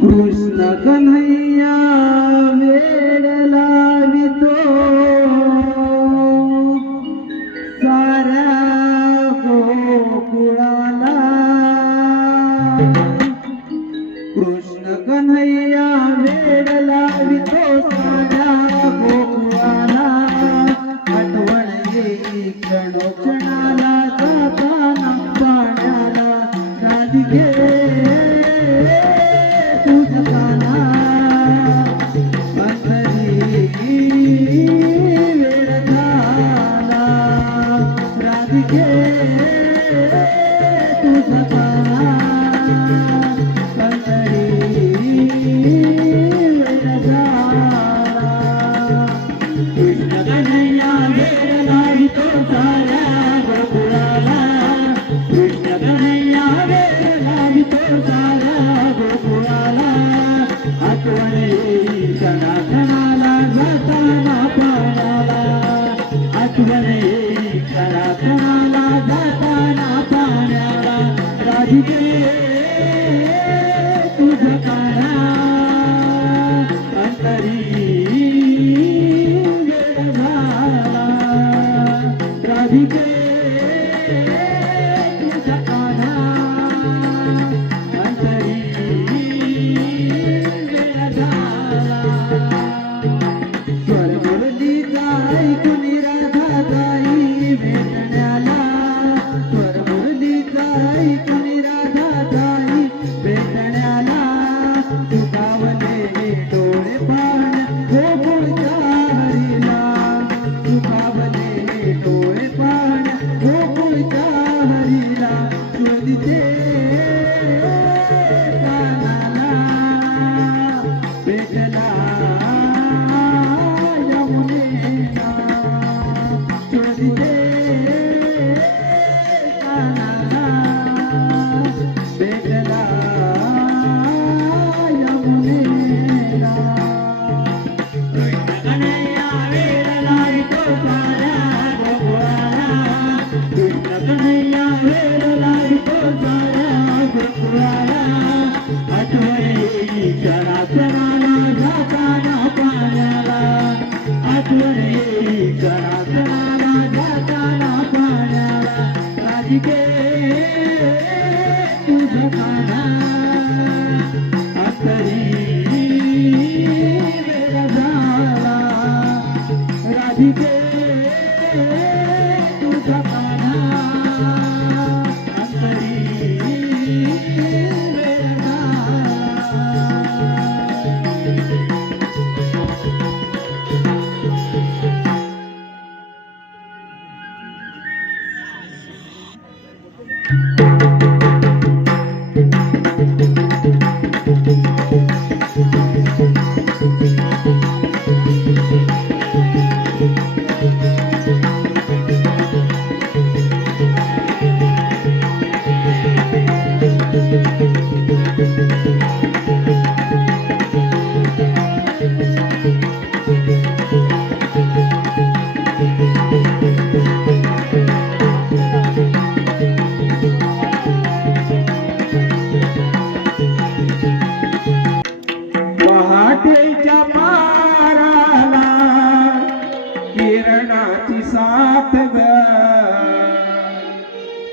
कृष्ण कन्हैया वेड लावितो साऱ्या गोकुळाला। कृष्ण कन्हैया वेड लावितो साऱ्या गोकुळाला। आठवण येई क्षणोक्षणाला जाताना पाण्याला। राधिके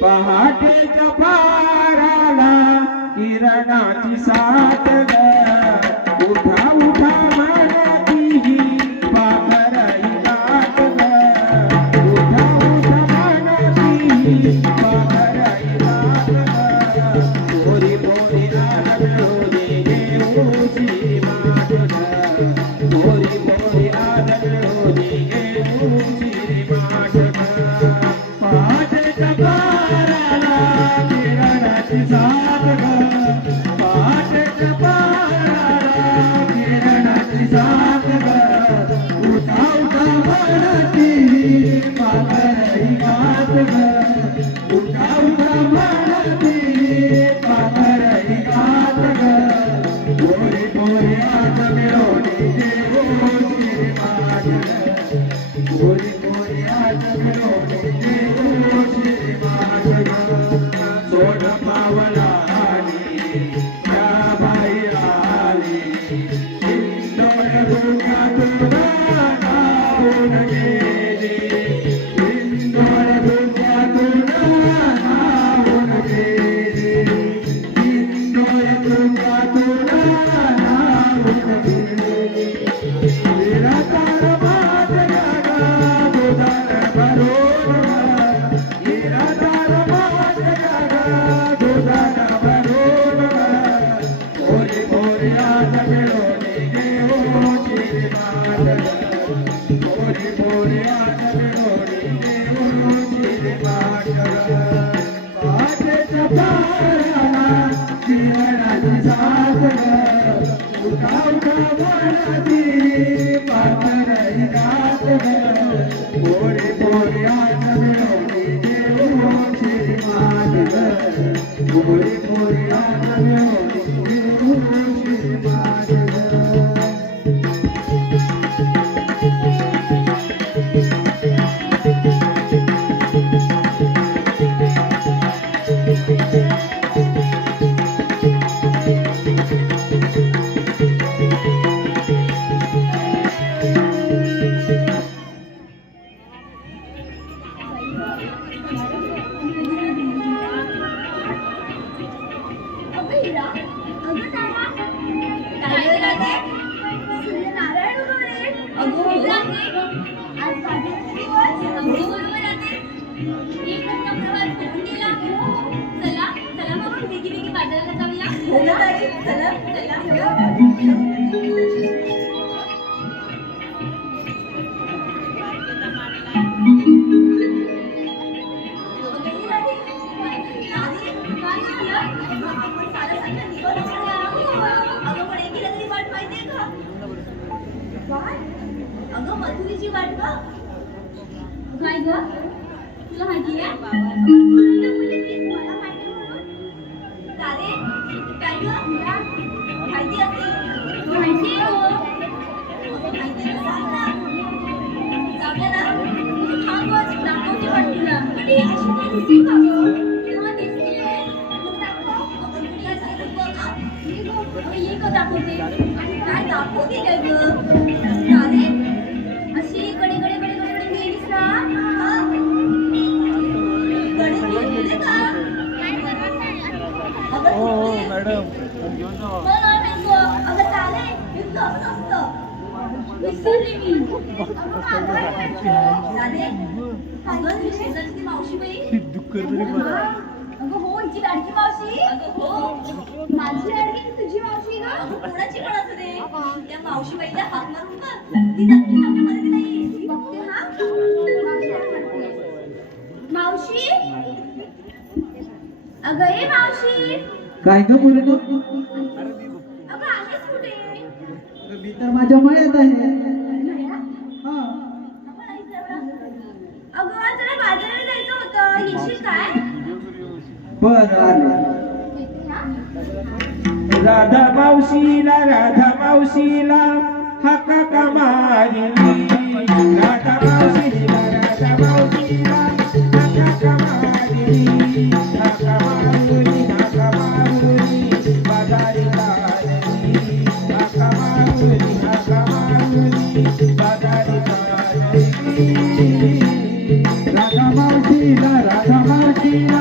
पहाटेच्या पाराला किरणाची साथ ग उठा उठा म्हणती ही पाखराई गात ग उठा उठा म्हणती ही पाखराई गात ग पोरी पोरी आदळोली घेऊची मात ग पोरी पोरी आदळोली घेऊची मात ग पहाटेच्या पाराला किरणाची साथ ग पहाटेच्या पाराला किरणाची साथ ग उठा उठा म्हणती पाखराई गात ग उठा उठा म्हणती पाखराई गात ग पोरी पोरी आज मिळवणी देऊची मात ग पोरी पोरी आज मिळवणी देऊची मात ग वनाची पाखरही गात पोरे पोरे आज मिळवली देऊ श्रीमान पोरे पोरे आज मिळवली देऊ श्रीमान अगं मथुरीची वाट का काय ग तुला माहिती आहे मला माहिती म्हणून तारे काय ग माहिती असेल माहिती आहे हो माहिती आहे सांग ना जाऊया ना थांबच दाखवते वाट तुला अशी काय दिसते का ग किंवा दिसते मग दाखव आपण तुला सांगत बघ ये ग दाखवते आणि काय दाखवते काय ग तारे अशी कडे कडे कडे कडे कडे गेलीस ना कडे गेली का हो मॅडम घेऊन जा अगं चाले इतकं असं असतं विसरली मी दादे अगं ही शेजारची मावशी बाई दुःख अगं हो हिची लाडकी मावशी अगं हो माझी लाडकी तुझी मावशी ग कोणाची पण असू दे त्या मावशी बाईला हात मारून बघ ती नक्कीच आपल्या मदतीला येईल बघते हा मावशी अगं ए मावशी काय ग मुलगा अगं आहेस कुठे मी तर माझ्या मळ्यात आहे हा अगं जरा बाजारात जायचं होतं येशील काय बर आले राधा मावशीला हाका मारिली राधा मावशीला हाका मारिली हाका मारुली बाजारी काढली हाका मारुली बाजारी काढली राधा मावशीला हात मारली राधा मावशीला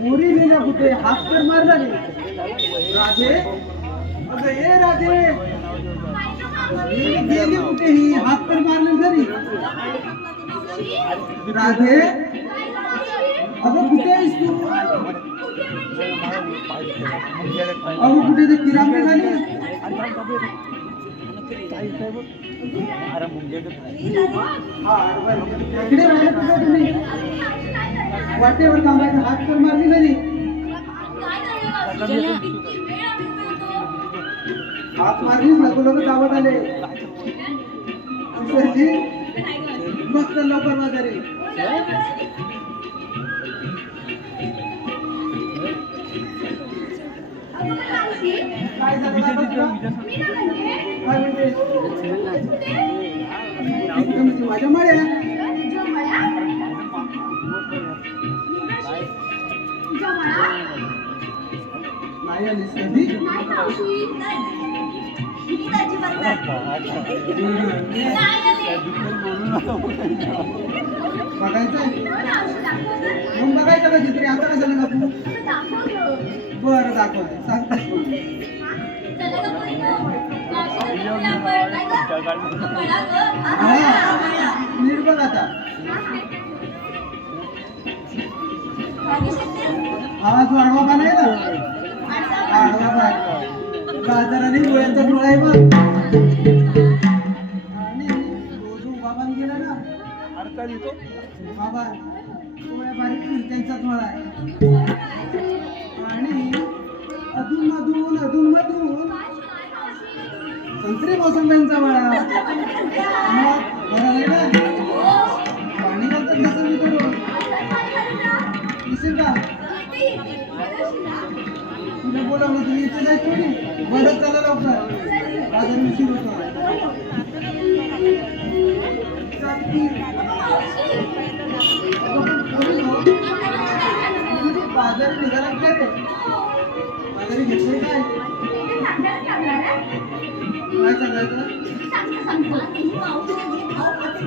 मोरी गेल्या कुठे हात तर मारला नाही राधे अगं ये राधे गेली कुठे ही हात तर मारले तरी राधे अगं कुठे आहेस तू अगं कुठे ते किरामी झाली इकडे राहिले कुठे तुम्ही वाटेवर थांबायचं हात तर मारली घरी हात मारलीच नको लोक धावत आले मग तर लवकर माघारी काय झालं काय म्हणते माझ्या मळ्या नाही आलीस कधी मीच अजिबात नाही. नाही आले. बघायचंय हो ना, औषध दाखव तर. मग बघायचं का चित्री आता कशाला नको आता दाखव गं. बरं दाखव सांगतेस मग. हा? चला गं पोरींनो. मावशीला भेटूया आपण. काय गं? बळा गं. हा बळा. नीट बघ आता भाजी शिकतेस? हा जो आडवा पान आहे ना आडवा. आडवा पान गाजर आणि मुळ्यांचा डोळा आहे बघ आणि तो जो उभा पान गेला ना बाबा थोड्या बारीक मिरच्यांचा थोडा आहे आणि अधून संत्री मोसंब्यांचा वळा मग बरं आहे ना पाणी घालतात कसं मी करू दिसेल का तुला बोलावलं तुम्ही इथे जायचं थोडी बरं चला लवकर बाजार उशीर होतो बाजार निघाला काय ते बाजारी घेतले काय काय सांगायचं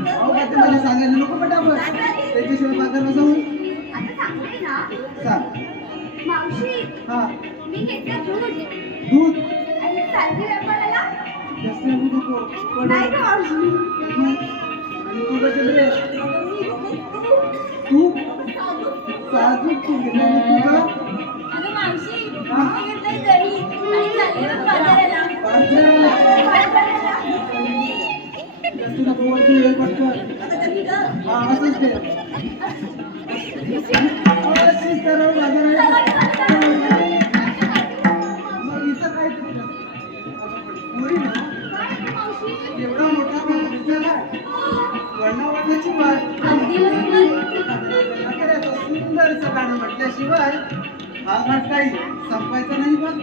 अहो का ते मला सांगायला नको पटापट त्याच्याशिवाय बाजारला जाऊ सांग हा दूध जास्त नको नको पडू. आणि तू कशी रे तू साजूक तू घेतलं आणि तू का जास्त नको वरती वेळ पटकन हा असंच ते अशीच तर बाजारात मग इथं काय तुझं पुरी ना एवढा मोठा माणूस काय वळणावळणाची वाट सुंदरचं गाणं म्हटल्याशिवाय हा घाट काही संपायचा नाही बघ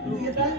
तू येतात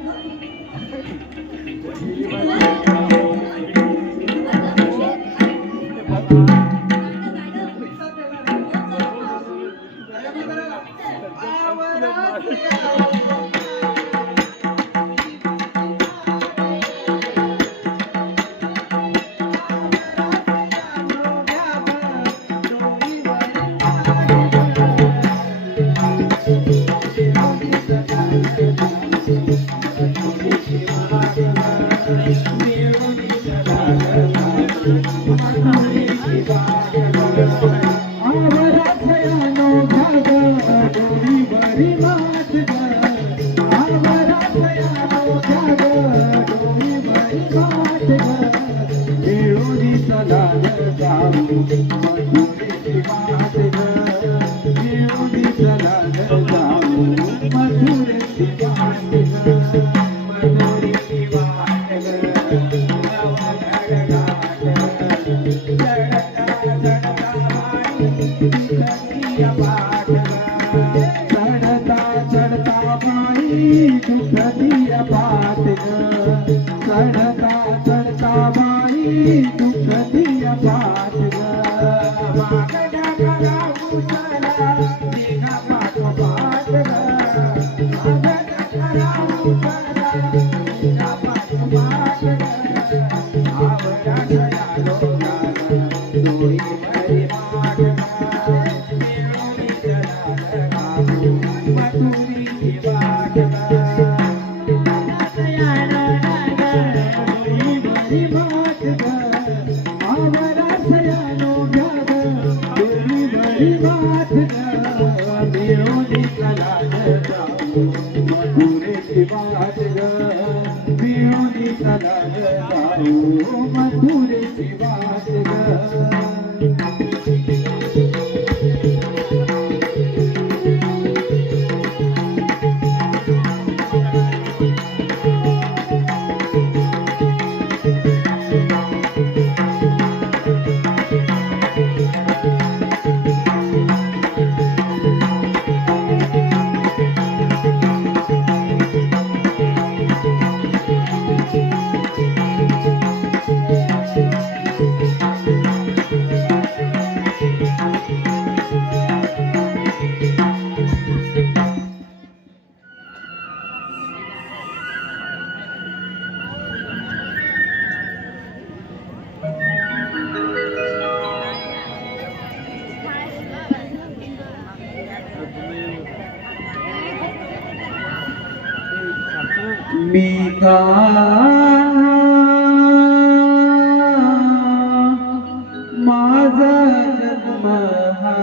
माझा जन्म हा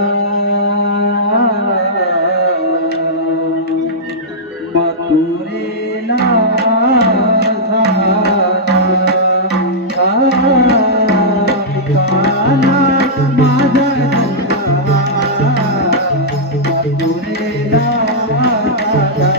मथुरेला झाला. माझा जन्म मथुरेला झाला.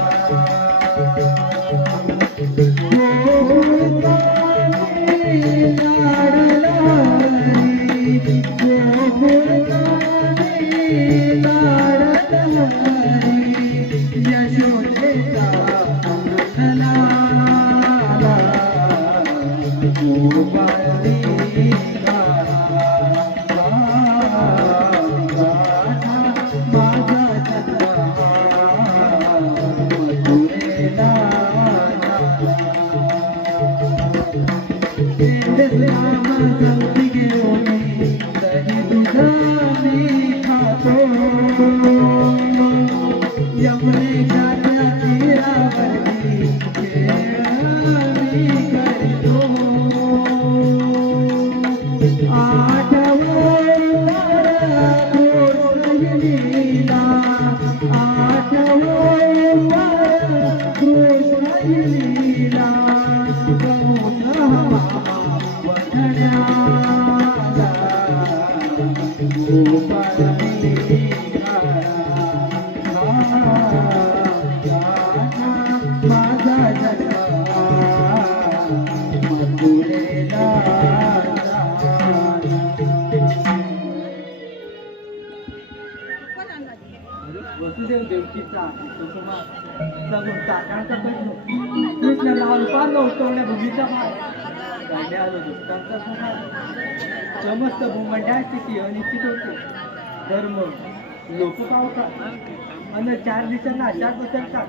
वसुदेव देवकीचा कुसुमा सगुण चाकांचा प्रश्न कृष्ण लाल पांग उतरवण्या भूमीचा भाग काढल्या आलो दुष्टांचा संहार समस्त भूमंडळाची ती अनिश्चित होते धर्म लोक पावतात अन 4 दिवसांना आचार बदलतात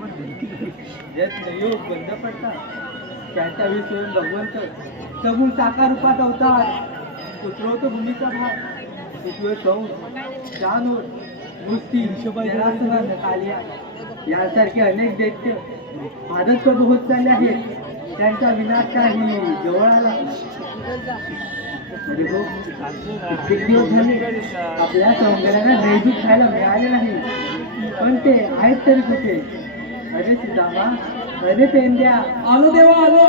यत्न योग बंद पडतात त्याच्या विसरून भगवंत सगुण साकार रूपात अवतार उतरवतो भूमीचा भाग पृथ्वीवर सौर जानोर मुस्ती कालिया यासारखे अनेक दैत्य आदत करून होत चालले आहेत त्यांचा विनाश काही जवळ आला. अरे हो, कित्येक दिवस झाले आपल्या सौंदर्याला दैदूत खायला मिळाले नाही पण ते आहेत तरी कुठे. अरे सुदामा, अरे पेंद्या, आलो देवा आलो.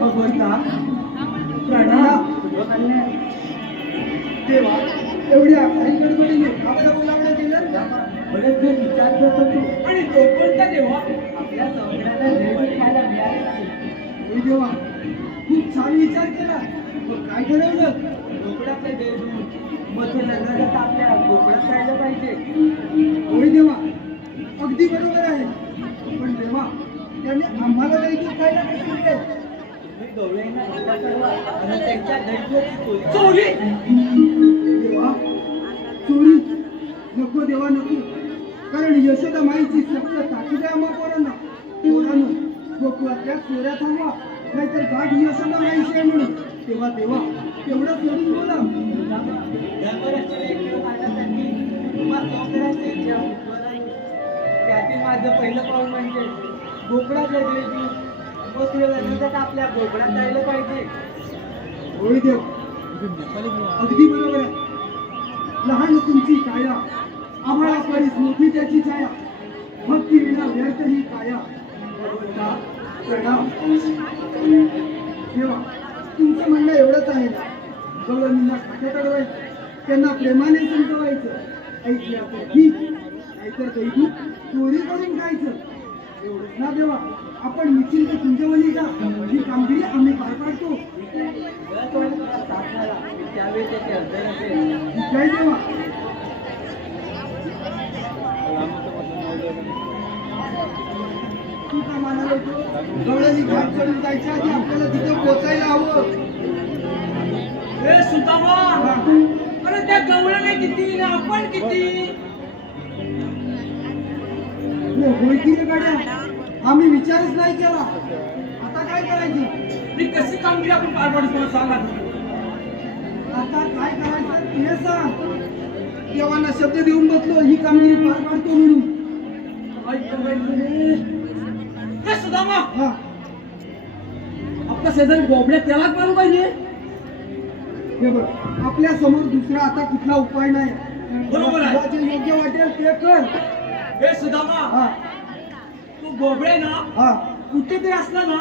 भगवंता प्रणाम. तेव्हा एवढी आखाई गडबडीने आम्हाला बोलावण्यात दिलं. बरेच दिवस विचार करत होतो आणि तो कोणता देवा आपल्या सौंदर्याला दैवत खायला मिळाले नाही. देवा खूप छान विचार केला. मग काय ठरवलं? गोकुळातले देव मथुरा आपल्या गोकुळात राहिलं पाहिजे. होय देवा, अगदी बरोबर आहे. पण देवा त्यांनी आम्हाला दैवत खायला कशी मिळेल? गवळ्यांना आणि त्यांच्या दैवची चोरी. देवा चोरी नको देवा नको. कारण यशोदा माईची सक्त ताकीद आहे आम्हा पोरांनो गोकुळातल्या चोऱ्या थांबवा नाहीतर गाठ यशोदा माईशी आहे म्हणून. तेव्हा देवा तेवढं सोडून बोला. त्यातील माझं पहिलं पाऊल म्हणजे गोकुळातल्या देवी आपल्या गोकुळात जायला पाहिजे. होय देव, अगदी बरोबर आहे. लहान तुमची काया आम्हाला परीस मोठी त्याची छाया भक्ती विना व्यर्थ ही काया. भगवंता प्रणाम. देवा तुमचं म्हणणं एवढंच आहे ना, गवळणींना खात्यात अडवायचं, त्यांना प्रेमाने समजवायचं, ऐकल्या तर ठीक नाहीतर दैवी चोरी करून खायचं. एवढंच ना देवा. आपण निश्चिंत कुंजवणीचा ही कामगिरी आम्ही पार पाडतो. जय देवा. तू का म्हणाल होतो गवळणी घाट चढून जायच्या आधी आपल्याला तिथं पोचायला हवं. सुदामा, अरे त्या गवळणी किती ना आपण किती. होय की रे गाड्या, आम्ही विचारच नाही केला. आता काय करायची? ती कशी कामगिरी आपण पार पाडू सांगा. आता काय करायचं हे सांग. देवांना शब्द देऊन बसलो ही कामगिरी पार पाडतो म्हणून. हे सुदामा हा आपल्या शेजारी बोबड्या त्यालाच मारू पाहिजे. हे बघ आपल्या समोर दुसरा आता कुठला उपाय नाही. बरोबर आहे. तुला जे योग्य वाटेल ते कर. हे सुदामा हा तू बोबड्या ना हा कुठे तरी असला ना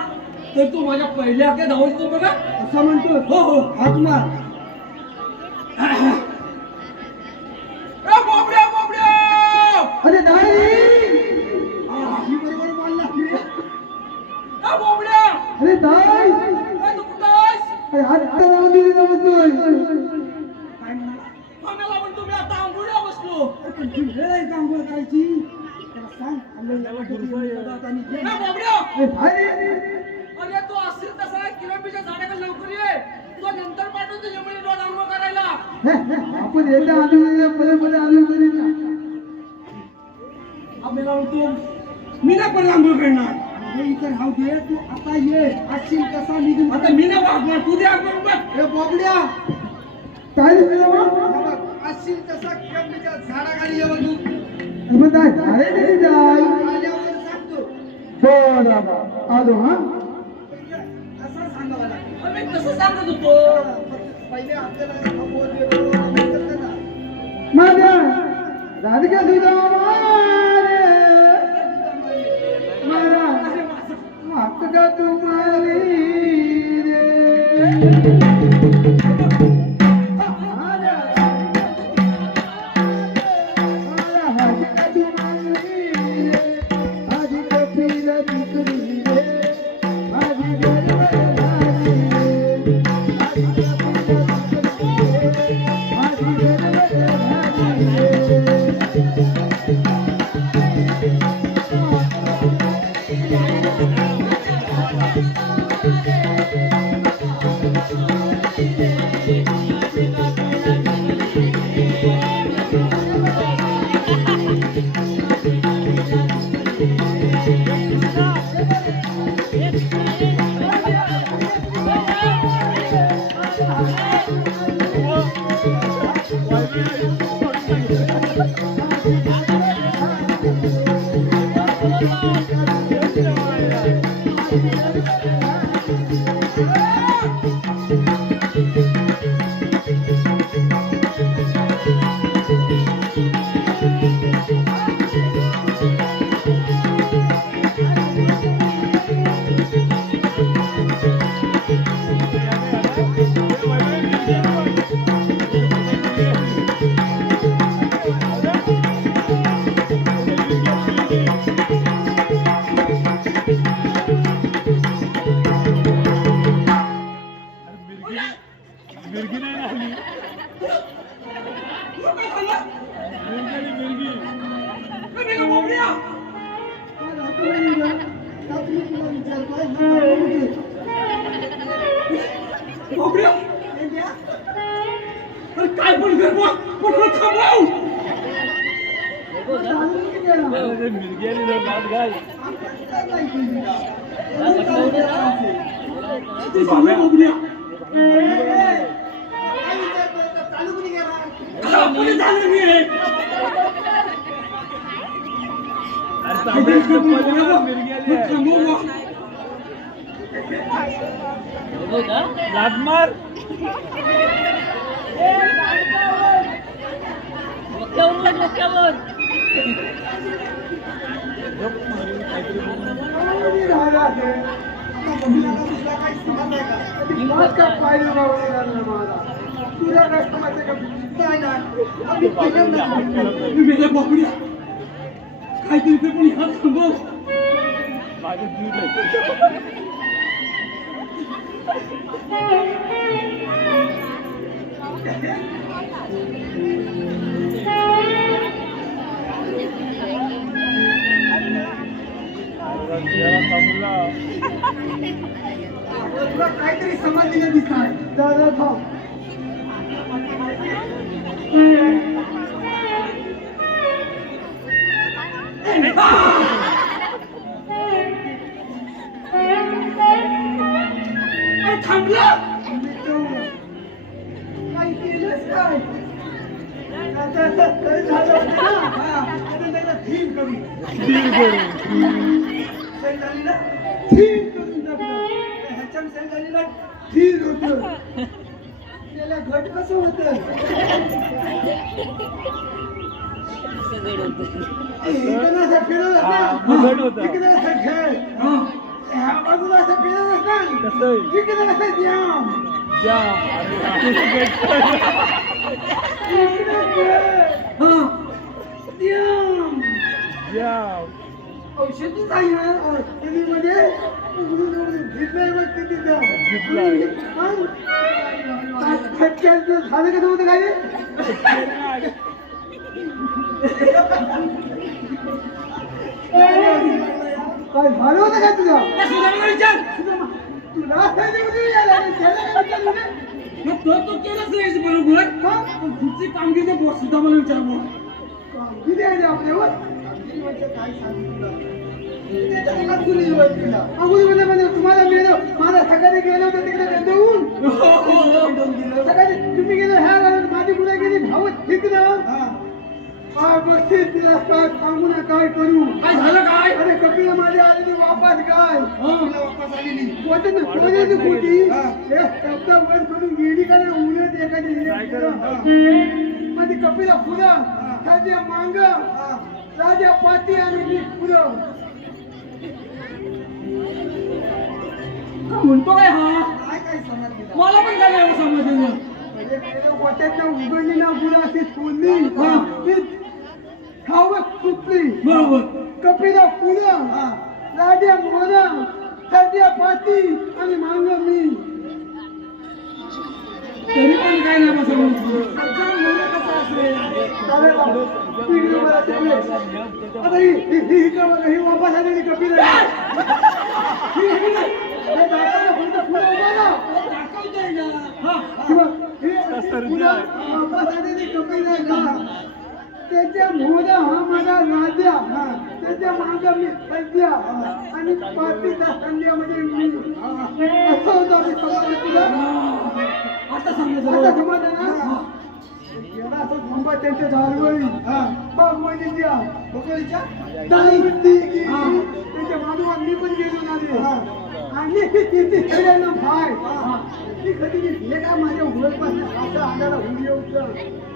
तर तू माझ्या पहिल्या हाके धावत येतो बघा. असं म्हणतो. हो हो हात मार. ए बोबड्या बोबड्या अरे नाही ही बरोबर बोलला की रे. ए बोबड्या अरे नाही ए तू कुठं आहेस? अरे हात लावून दिली ना म्हणतोय. काय म्हणाला? आम्हाला म्हणतो मी आता आंघोळीला बसलो. पण ती वेळ आहे का अंघोळ करायची. त्याला सांग अंघोळीला जातात आणि ए ये. बोबड्या अरे नाही अरे तू असेल तसा किलोमीटरच्या झाडाकडे लवकर ये. तुला नंतर पाठवतो जमिनी रोड आंघोळ करायला. आपण एकदा आलो पहिले पहिले आलो तरी ना. आम्हाला म्हणतो मी ना पण आंघोळ करणार. अरे इथं राहू दे तू आता ये. असेल कसा निघून आता मी ना वागणार तू दे आंघोळ बघ. हे बोबड्या काय रे तुला असेल तसा केळीच्या झाडाखाली ये बघू. अरे नाही जाय आल्यावर सांगतो. हो बाबा आलो हा. असं सांगावं लागेल. आम्ही कसं सांगत होतो. पहिले आपल्याला खबर देतो आम्ही करतो ना. माझ्या राधिका तुझा मारा मात का तुम्हारी काय पण कर पण थांबव. राजमार डोक्यावर काहीतरी ते पण ह्या थांबव. माझं जीव आहे. तुला काहीतरी समजलेलं दिसणार. दादा थांब. थांबला. काही केलंच काय. आता झालं होतं ना. आता त्याला भीम करू धीर करू. सही झाली ना ठीक करून टाकलं ह्याच्या सही झाली ना ठीक होत त्याला घट कसं होत इकडं असं फिरत घट होतं. इकडे असं खेळ ह्या बाजूला असं फिरत असतं कसं इकडे असं जाम जाम इकडे खेळ जाम जाम औषधी आहे ना मध्ये घेतलंय बघ किती घेतलंय. झालं कसं होतं काय काय झालं होतं काय तुझं तुला कामगिरी सुद्धा मला विचारलं किती आहे आपल्यावर तुम्हाला मिळलं माझा सकाळी गेलो होतं तिकडे देऊन सकाळी तुम्ही गेलो ह्या माझी मुलं गेली धावत तिकडं बघते तिला काय सांगू ना काय करू काय झालं काय अरे कपिला माझी आलेली वापस काय वापस आलेली कोणाची खोटी शब्द वर करून गेली का नाही उलट एखादी माझी कपिला फुलं राजा मांग राजा पाती आणि मी फुलं म्हणतो काय हा काय समजलं मला पण काय नाही समजलं वाट्याच्या उघडली ना फुलं अशी सोडली खावत सुटली बरोबर कपिला फुलं राजा मोरा राजा पाती आणि मांग मी तरी पण काय नाही बसवलं आता ही वापस आलेली कपिला त्याच्या मोदा हा माझा राजा त्याच्या माग मी सध्या आणि पार्टीच्या संध्यामध्ये मी असं होतं आम्ही समाज तुला आता समजलं आता समजलं ना गेला असं थांबा त्यांच्या दारवळी भगवानीच्या दारवळी त्यांच्या माधवा मी पण गेलो ना रे आणि तिथे खेळायला भाय ती कधी हे का माझ्या उघडपासून असं आणायला उडी येऊन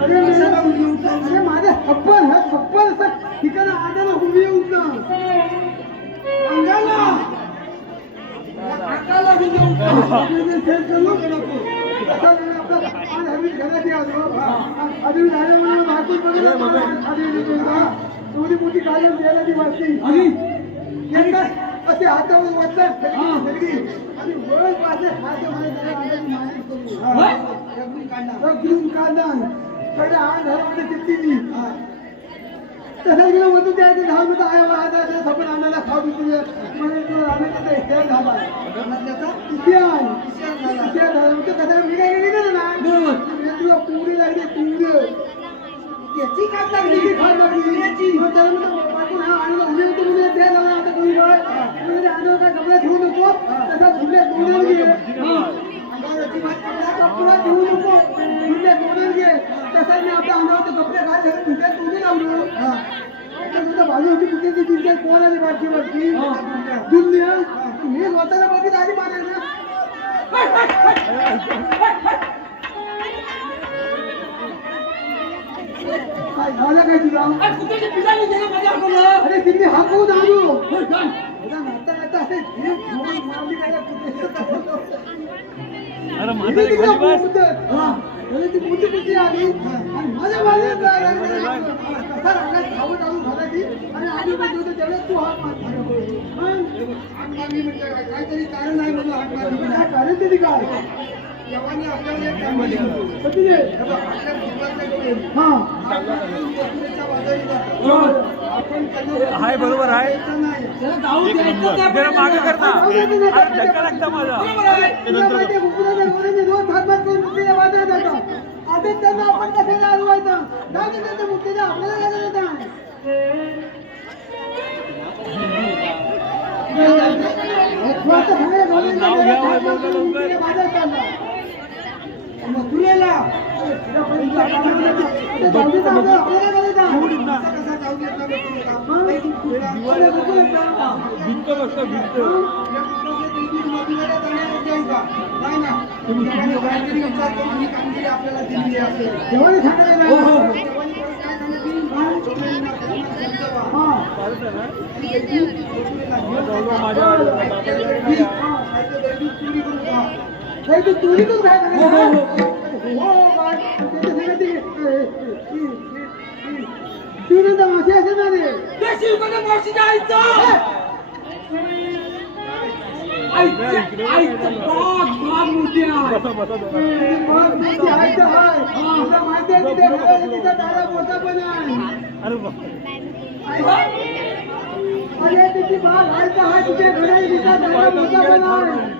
अरे माझ्या हप्पल हा हप्पल असं ठिकाणं आणायला उडी येऊन अंगाला अंगाला उडी येऊन एवढी मोठी गाडी द्यायला ती वाजती असे हातावर वाटलं सगळी आणि वळत वाजले काढला सगळ्या हात घरामध्ये चित्ती तसं गेलं मधून द्यायचं धाव होतं आया सपन आणायला खाऊ तुझे म्हणजे तो राहण्याचा इतिहास झाला इतिहास झाला म्हणजे कसं मी काय गेली ना तुला पुरी लागली पुरी याची खात लागली ती खात लागली याची पाठून हा आणला उद्या होतो म्हणजे त्या झाला आता कोणी बळ आणलं काय कपडा ठेवू नको तसा झुल्या तोडून घे कपडा ठेवू नको झुल्या तोडून घे तसा मी आपल्या अंगावर कपडे घाल झुल्या तोडून लावलो तुझ्या बाजू होती कुठे ती जिंकल कोण आली बाटलीवरती दुनिया मी स्वतःला बघित आली मारायला काय झालं काय तुला अरे तिने हाकवून आलो अरे म्हातारे खाली बस. ती मोठी किती आली आणि माझ्या बाजूला धावत आलो झाला ती आणि आधी होते त्यावेळेस तू हाक मारली म्हणजे काहीतरी कारण आहे म्हणून हाक मारली काय कारण तरी काय देवाने आपल्याला एक काम दिलं हाय बरोबर आहे जरा मागे करता धक्का लागता माझा आता त्यांना आपण कसं अडवायचं त्यांच्या मुक्तीने आपल्याला मथुरेला जाऊ दे, आपल्याला काय करायचं? एवढीच ना. कसा जाऊ देत नाही बघ तुला. मग? नाही, तुला- आपल्याला नको येतं. भिंत बसतं भिंत. या कुत्र्याच्या दिलगीर मजुराला जाणार नाही का? नाही ना. तुमच्याकडे काहीतरी विचार करून ही कामगिरी आपल्याला दिली असेल. देवाने सांगितलं ना. हो, हो, हो. देवाने परत काय सांगितलं? छोटुरीला धर्मात समजावा. हा. चालतं ना? छोटुरीला घेऊन जाऊ माझ्या काहीतरी दैविक चोरी करू का? नाही, तू चोरी करून काय हो, हो, करायचं? हो. हो, बाय. त्याच्या सांगितलं तू नंतर मासे असेल ना रे. बसा बसा दोघं. मग माहिती आहे तर आहे. तुला माहिती आहे तिथे घराला तिचा दारा मोठा पण आहे. अरे बाप. अरे तिची बाग आहे तर आहे, तिच्या घराला तिचा दारा मोठा पण आहे.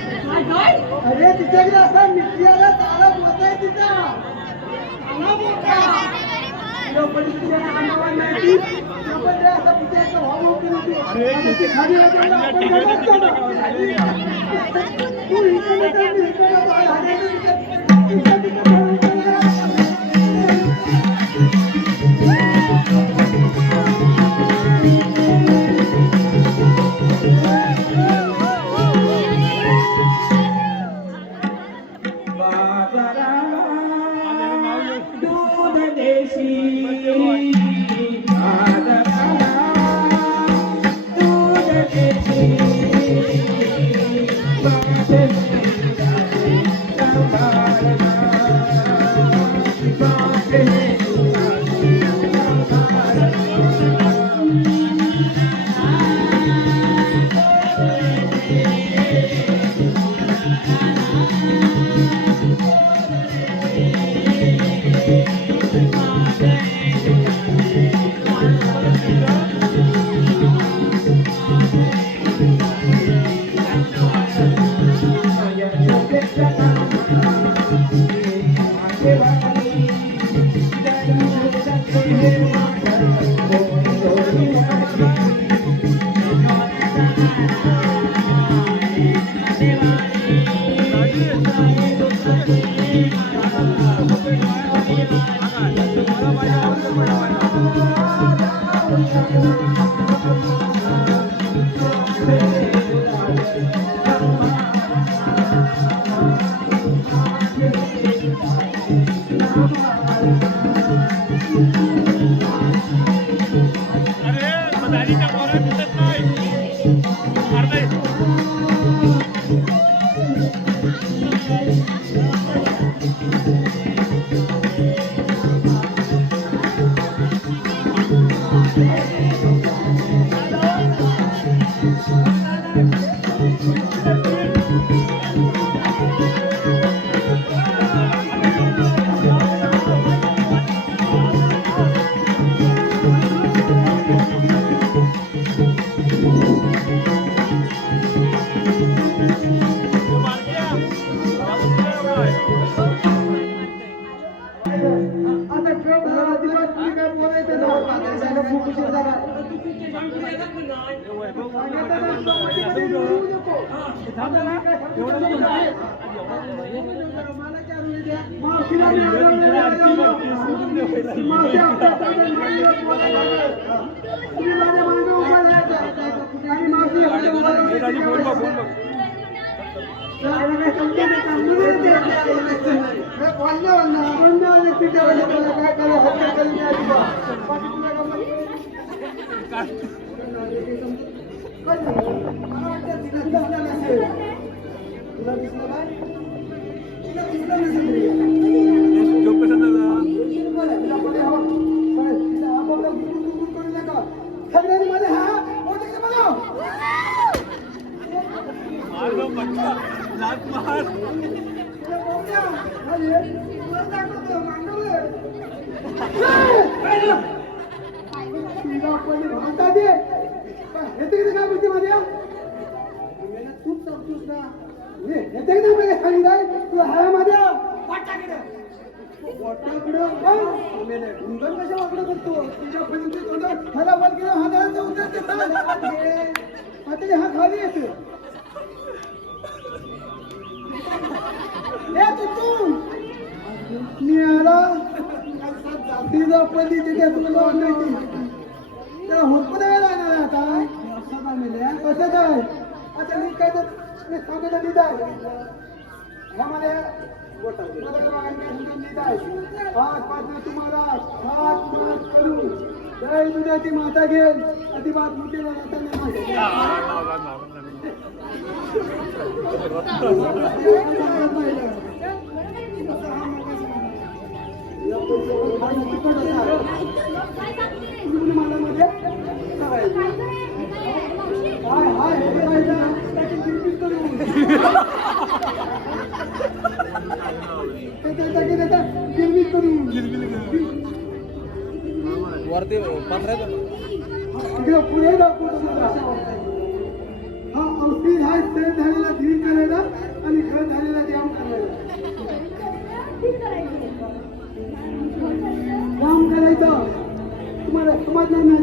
अरे तिच्याकडे असा मिरच्याला तारा मोठा आहे तिचा. तारा मोठा. लोकांनी तिच्या अंगावर नाही ती. आपण ते असं पुण्याचं भाव उठून होती. अरे, आणि ती खाली होती, आणि आपण ठिकाणी घरात तिकडे जाणार. गावात झालेली आहे. तू इकडे तर मी इकडे तर आहे. तिच्या- तिच्या दूध देशी दूध देशी अरे मदारीच्या पोरं दिसत नाही. अर्धा आता ट्रक अजिबात तुम्ही काय बोलायचं ना. खूप उशीर झाला. सांगितलं ना, ट्रकमध्ये येऊ नको. मला काय रुई द्या. मावशीला मी मावशी आपल्या ताब्यात मांडीवर बोलायला लागलं. तुम्ही माझ्या मागे उभा राहायचं. आणि मावशी आपल्या उभा राजी बोल बघ बोल बघ. राहायला काय समजत नाही का? मुलं ते हे बोलणं बोलणं पिठा वाले त्याला काय करायचं हत्या करून द्यायची बा. बाकी तुला काय माहिती? काय झालं? मला वाटतं तिला दिसलं नसेल. तुला दिसलं काय? तिला दिसलं नसेल रे. जोक कसा झाला? बरं, तिला बरं हवं. बरं, तिला हा बघा, गुरगुर करू नका. सगळ्यांनी मध्ये हा मोठे बघा. मार गं पटका. लाथ मार. तिला बोलल्या. अरे, वर दाखवतो, मांडवलं. तिला पहिले भाता दे. येते की काय बोलते माझ्या? तूच सांगतोस ना. येते की नाही खाली जाय तू हाया माझ्या वाटाकडं उंदर कशा वाकडं करतो तुझ्या पलीकडे तोंडात ह्याला वर गेलं हा द्यायचा उतर ते आता हा खाली येतो हे तू मी आला तिथं पल्ली तिथे तुला वाटली त्याला हुडकून वेळ लागणार आहे आता कसं काय आता मी काय तर मी सांगितलं लिहित आहे ह्यामध्ये तुम्हाला हात मात करून जय दुधाची माता घेईल अजिबात मुलीला मला मध्ये हाय हाय गिरवीत करून वरती पंधरा पुढे हा औषधी हा सेट झालेला धीर करायला आणि घर झालेला ध्यान करायला काम करायचं तुम्हाला समजणार नाही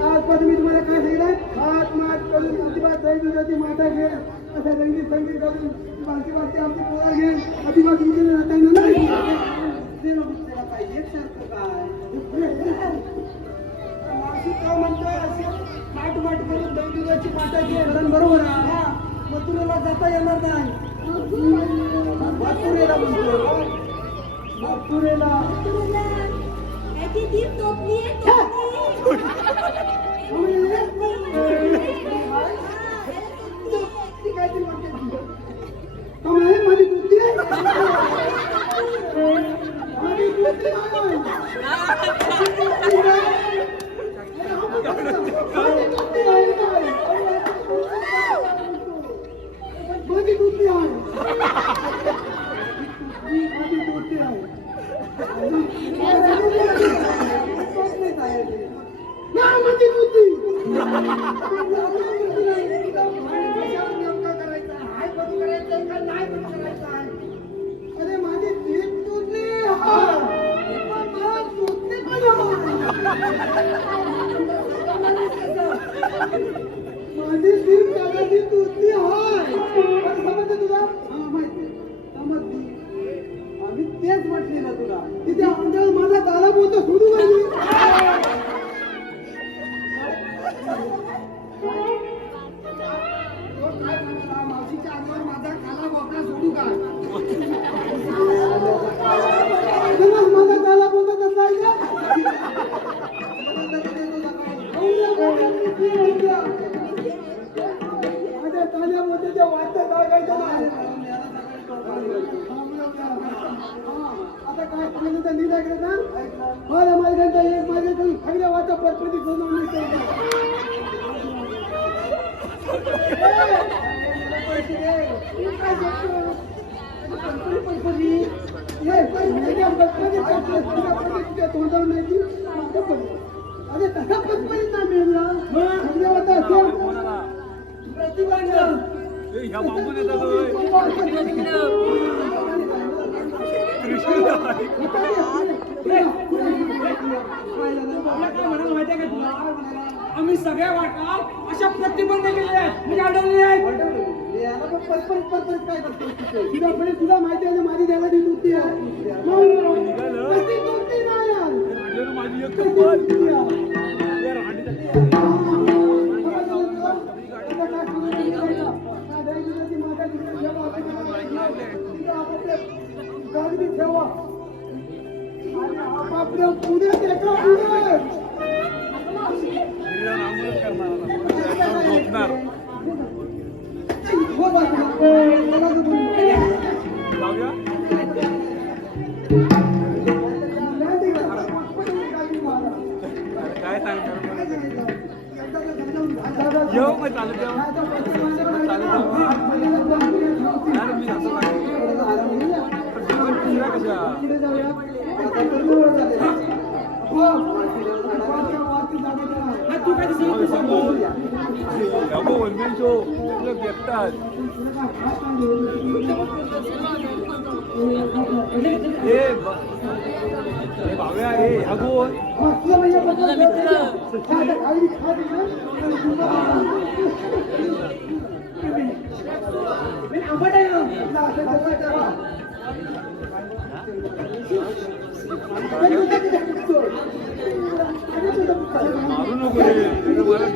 आजपासून मी तुम्हाला काय सांगितलं हात मात करून अजिबात जय दुधाची माता घेईल असं रंगीत संगीत करून बाकी बाकी आमची पोळा घेईल अजिबात मुलीला जाताना नाही म्हणतोय माट माट करून दही दुधाची माता घेईल बरोबर मथुरेला जाता येणार नाही मथुरेला म्हणतो मथुरेला याची जीभ टोपली माझी बुद्धी आहे माझी बुद्धी आहे अरे माझी जीभ तुटली माझी जीभ त्याची तुटली समजते तुला माहिती समजली आम्ही तेच म्हटले ना तुला तिथे आमच्यावर माझा गाला बोलतो सोडू पाहिजे मावशीच्या अंगावर माझा काला बापला सोडू का माझा काला बोलत असायचा माझ्या ताल्या मध्ये त्या वाटत लागायचं आता काय सांगितलं तर लिहिला गेलं ना मला मालकांचा एक माझ्याकडून सगळ्या वाचा पटपटी सोडून तोंडावर नाही अरे तसा पटपटीत ना मिळला प्रतिबंध ह्या बांबून येतात आम्ही सगळ्या वाटा अशा प्रतिबंध केले आहेत म्हणजे अडवले आहेत तुला माहिती आहे माझी द्यायला ती दुसरी आहे माझी एक गाडी ठेवा आणि आपापल्या पुढे एका पुढे काय सांगतो येऊ मग चालू वनमॅन शो भेटतात भाव्या हे ह्या कोण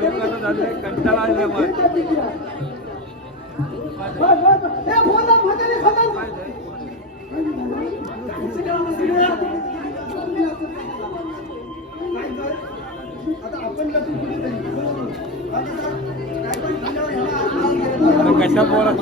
लोकांना झाले कंटाळा आले मग कशा पोरात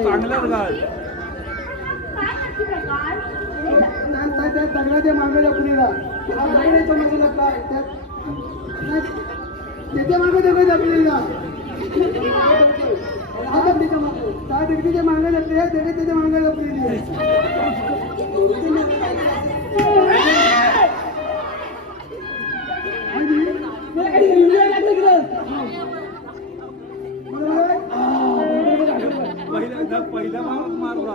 चांगलाच घाल त्या दगडाच्या मागे पुढेला त्याच्या मागे दगड आपल्याला त्या दगडीच्या मागे लागले दगड त्याच्या मागे लपलेली पहिल्या मारत मारला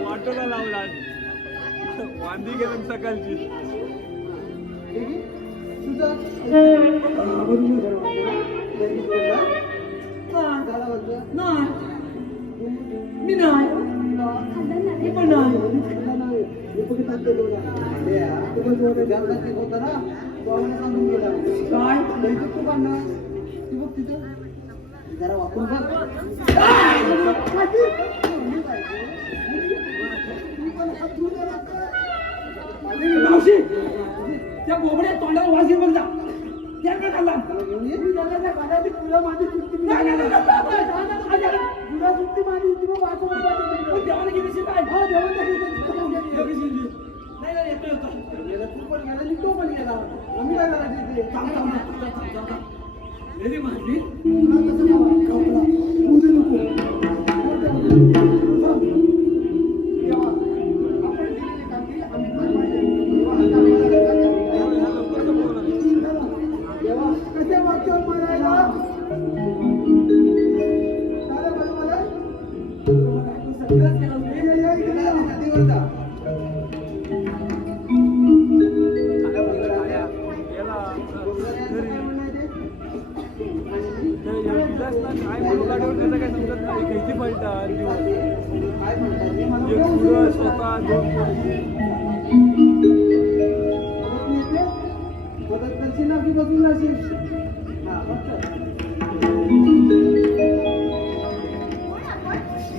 वाटोला लावला वांदी गेलं सकाळची मी नाही मी पण नाही काय तू पण तू बघ तिथं जरा वापरून बघ मावशी त्या बोबड्या तोंडावर वासी बघ जा त्या काय खाल्ला तुला माझी सुट्टी तुला सुट्टी माझी तुला वाचून देवाने गेली काय हा देवाने नाही नाही येतो येतो तू पण गेला आणि तो पण गेला आम्ही काय करायचं इथे रेडी मारली कशा वागतो मारायला काय म्हणू गाडीवर त्याचं काय समजत नाही कैची पलटा स्वतः मदत करशील ना की बसून राहशील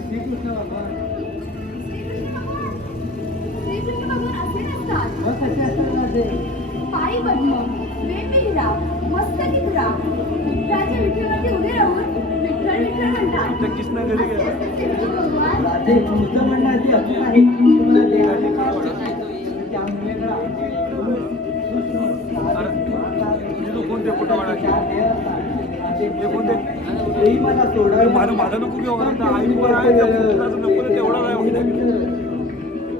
श्रीकृष्ण भगवान श्रीकृष्ण भगवान असे नसतात मग कसे असतात माझे पायी पद्म वेपेही राव मस्तकी राव विठ्ठलाच्या विठ्ठलमध्ये उभे राहून विठ्ठल विठ्ठल म्हणतात आमच्या कृष्णा घरी गेला श्रीकृष्ण भगवान राजे तुमचं म्हणणं अगदी अचूक आहे तुम्हाला देवाने काय त्यामुळे तुझे कोणते फोटो काढायचे हे कोणते मला सोडा माझं नको घेऊ आई पण आहे नको तेवढा नाही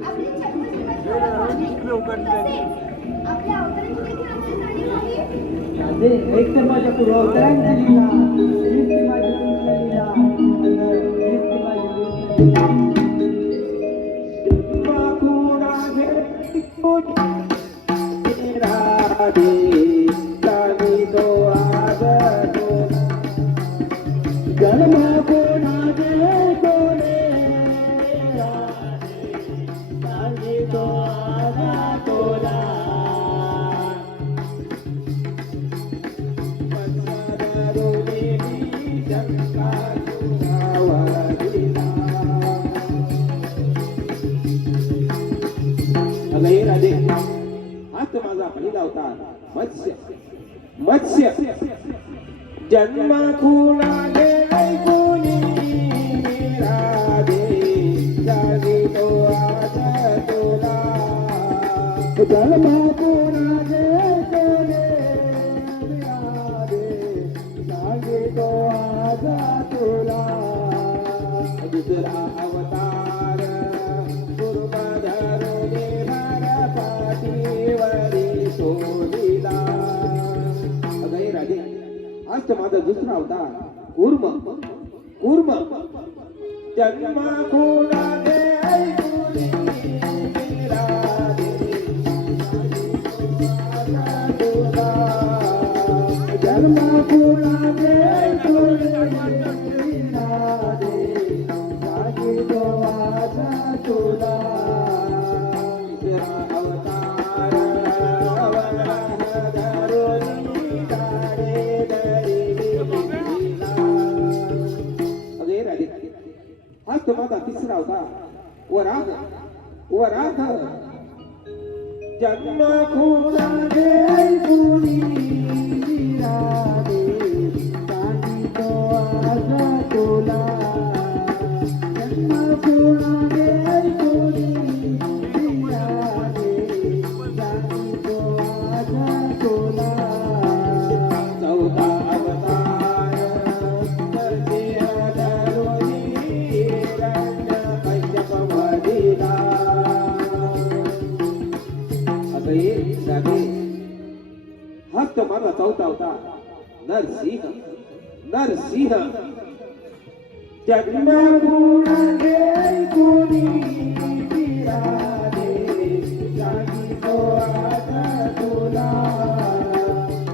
आपली छत्रपती आपल्या अवताराची देखील आपली जाणीव व्हावी. राजे एक तर माझ्या पूर्वावतारांची लीला हीच ती माझी कृष्ण लीला आणि हीच ती माझी कृष्ण शंका अगं राधे हाच माझा पहिला अवतार मत्स्य मत्स्य जन्मा खुणाले ऐकूनी राधे जागी तो आज तुला जन्मा खुणाले ऐकूनी राधे जागी तो आज तुला दुसरा अवतार पूर्वधरुणी पाठीवरी सोडिला अगं राधे आज तर माझा दुसरा अवतार कूर्म कूर्म जन्मा खुणाले ऐकूनी राधे तुला जन्मा खुणाले ऐकूनी राधे जागी तो आज तुला तिसरा अवतार धरुणी गाडे अगे राधे हाच तो माझा तिसरा अवतार वराह वराह जन्म खुणाले ऐकूनी राधे जागी तो आज तुला जन्म खुणाले ऐकूनी राधे जागी तो आज तुला चौथा अवतार नरसिंह धरुणी रंग कश्यप वधिला अगं राधे हाच तो माझा चौथा अवतार नरसिंह नरसिंह जन्म खुणाले ऐकूनी राधे जागी तो आज तुला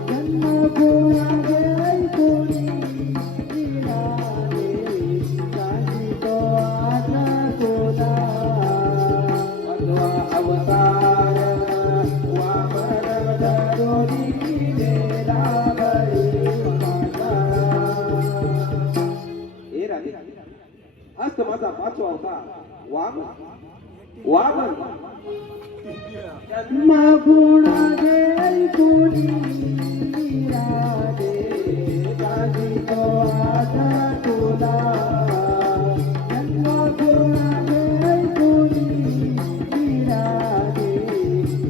जन्म खुणाले ऐकूनी राधे जागी तो आज तुला मध्वा अवतार वामन धरुणी नेरावळी माझा हे राधे आज तर माझा पाचवा अवतार वामन वामन जन्म खुणाले ऐकूनी राधे जागी तो आज तुला जन्म खुणाले ऐकूनी राधे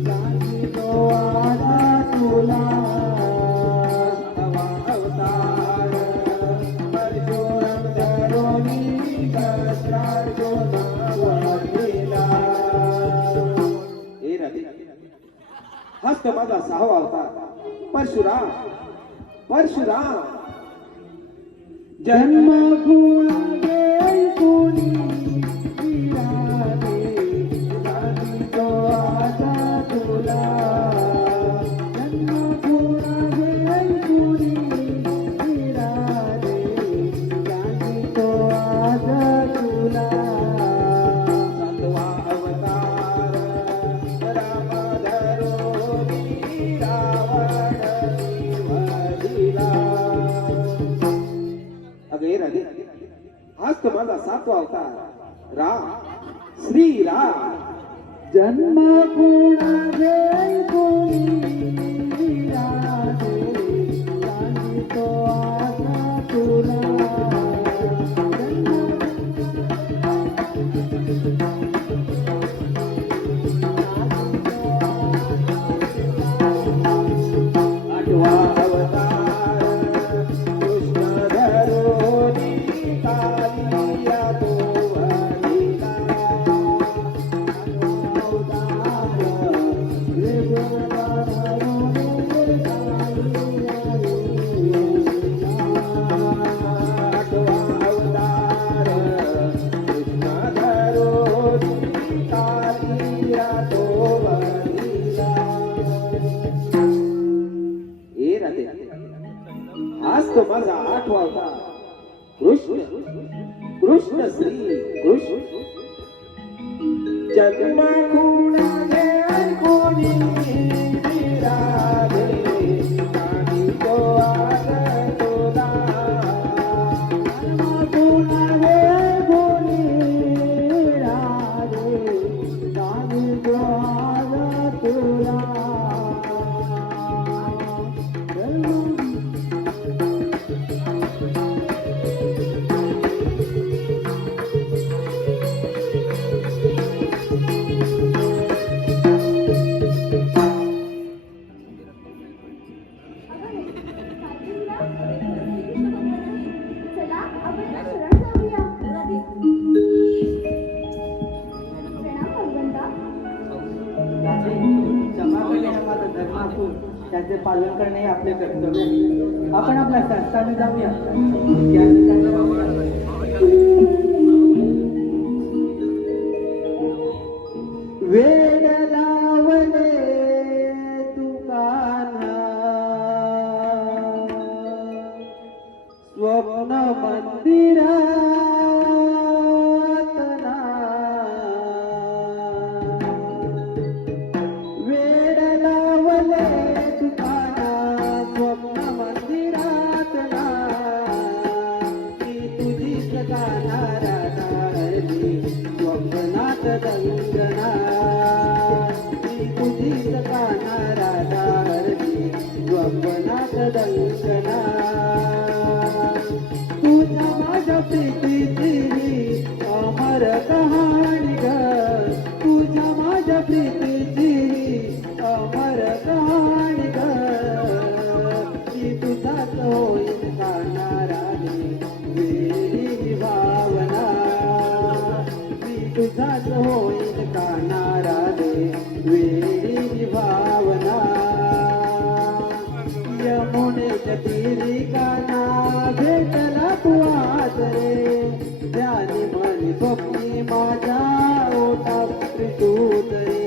जागी तो आज तुला सहावा अवतार परशुराम धरुणी कसरार्जुन वधिला हे राधे हाच तर माझा सहावा अवतार परशुराम परशुराम जन्म खुणाले ऐकूनी राधे जागी तो आज तुला जन्म खुणाले ऐकूनी राधे जागी तो आज तुला सातवा अवतार राम धरुणी रावण वधिला अगे राधे हाच तो माझा सातवा अवतार राम श्री राम जन्म खुणाले ऐकूनी राधे जागी तो आज तुला आठवा अवतार कृष्ण धरुणी कालिया तो वधिला आज तो माझा आठवा अवतार कृष्ण कृष्ण श्री कृष्ण जन्म खुणाले ऐकूनी राधे जागी तो आज तुला जन्म खुणाले ऐकूनी राधे जागी तो आज आज्ञेचे पालन करणे हे आपले कर्तव्य आहे. आपण आपल्या शास्त्राने जाऊया. त्या वेड लावले तुकाना स्वप्न मंदिरात ना. वेड लावले तुकाना स्वप्न मंदिरात ना. ती तुझीच गाणारा धारली स्वप्नात दंगना. ती तुझीच गाणारा धारली स्वप्नात दंगना. तुझ्या माझ्या प्रीतीची अमर कहाणी ग. तुझ्या माझ्या प्रीतीची अमर कहाणी ग. ती तुझाच होईल गाणारा वेडी भावना. ती तुझाच होईल गाणारा वेडी भावना. यमुनेच्या तीरी काना भेटला तू आज रे. ध्यानी म्हणी स्वप्नी माझ्या ओठात तूच रे.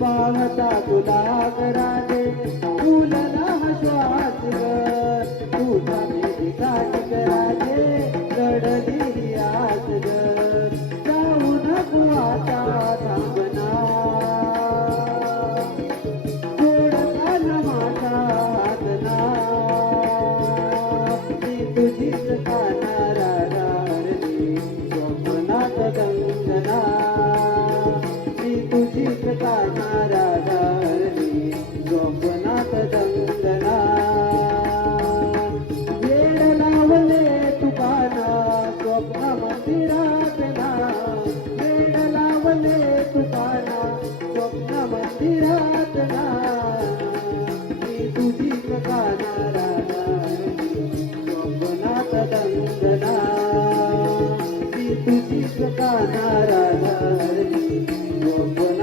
पाहता तुला कराजे फुलला हा श्वास ग. तुझा मेघी काट कराजे लढली आस ग. जाऊ नको आता थांबना. सोडता न माझा हात ना. ती तुझीच गाणारा धारली स्वप्नात दंगना. ती तुझीच गाणारा धारली स्वप्नात दंगना. वेड लावले तुकाना स्वप्न मंदिरात ना. वेड लावले तुकाना स्वप्न मंदिरात ना. ती तुझीच गाणारा धारली स्वप्नात दंगना. ती तुझीच गाणारा धारली स्वप्नात